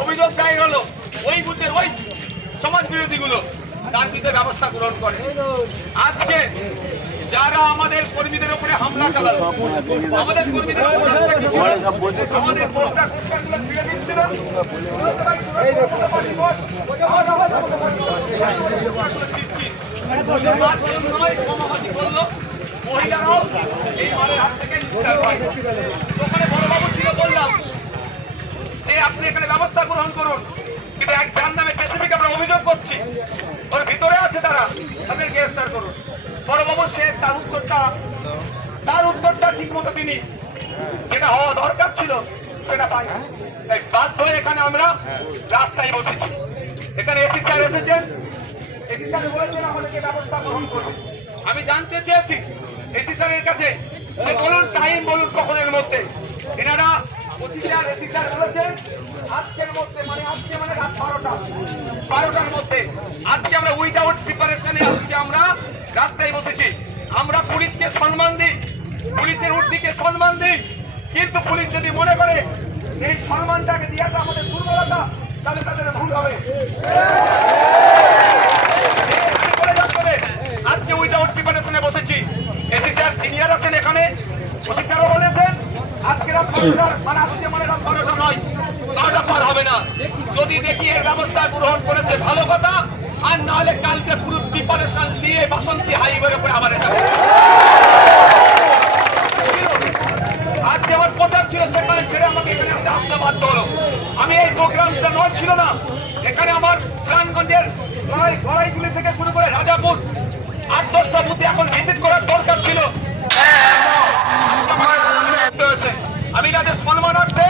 অভিযোগ দায়ের হলো ওই বুথের ওই সমাজ বিরোধীগুলো তার বিরুদ্ধে ব্যবস্থা গ্রহণ করে। আজকে যারা আমাদের কর্মীদের উপরে হামলা চালালো, আমাদের কর্মীদের আমাদের পোস্টার টোস্টারগুলো ছিঁড়ে দিচ্ছিল, মহিলারাও এই মালের হাত থেকে ওখানে বড়বাবু ছিল, বললাম যে আপনি এখানে ব্যবস্থা গ্রহণ করুন, কিন্তু এক যার নামে স্পেসিফিক আমরা অভিযোগ করছি, ওর ভিতরে আছে তারা, তাদের গ্রেফতার করুন। বড়বাবু সে তার উত্তরটা ঠিক মতো তিনি যেটা হওয়া দরকার ছিল সেটা পাই। তাই বাধ্য হয়ে এখানে আমরা রাস্তায় বসেছি। এখানে এসি স্যার এসেছেন, এসি স্যার বলেছেন আমাদেরকে ব্যবস্থা গ্রহণ করুন। আমি জানতে চেয়েছি এসি স্যারের কাছে যে বলুন টাইম বলুন কখনের মধ্যে। এনারা অফিসার এসি স্যার বলেছেন আজকের মধ্যে, মানে আজকে মানে রাত 12টার মধ্যে। আজকে আমরা উইদাউট প্রিপারেশনে আজকে আমরা রাস্তায় বসেছি। আমরা পুলিশকে সম্মান দিই, পুলিশের উর্দিকে সম্মান দিই, কিন্তু পুলিশ যদি মনে করে এই সম্মানটাকে দেওয়াটা আমাদের দুর্বলতা, তাহলে তাদের ভুল হবে। আজকে উইদাউট প্রিপারেশনে বসেছি। এসি স্যার সিনিয়র আছেন এখানে, ওসি স্যারও বলেছেন আজকে রাত 12টা, মানে আজকে মানে রাত 12টা নয়, 12টা পার হবে না। যদি দেখি এর ব্যবস্থা গ্রহণ করেছে ভালো কথা, আর নাহলে কালকে পুরো প্রিপারেশন নিয়ে বাসন্তী হাইওয়ের উপরে আবার যাবে। আজকে আমার প্রচার ছিল, সেখানে ছেড়ে আমাকে এখানে আসতে বাধ্য হলো। আমি এই প্রোগ্রামটা নয় ছিল না, এখানে আমার প্রাণগঞ্জের গড়াইগুলি থেকে শুরু করে রাজাপুর 8-10টা বুথে এখন ভিজিট করার দরকার ছিল। আমি তাদের সম্মানার্থে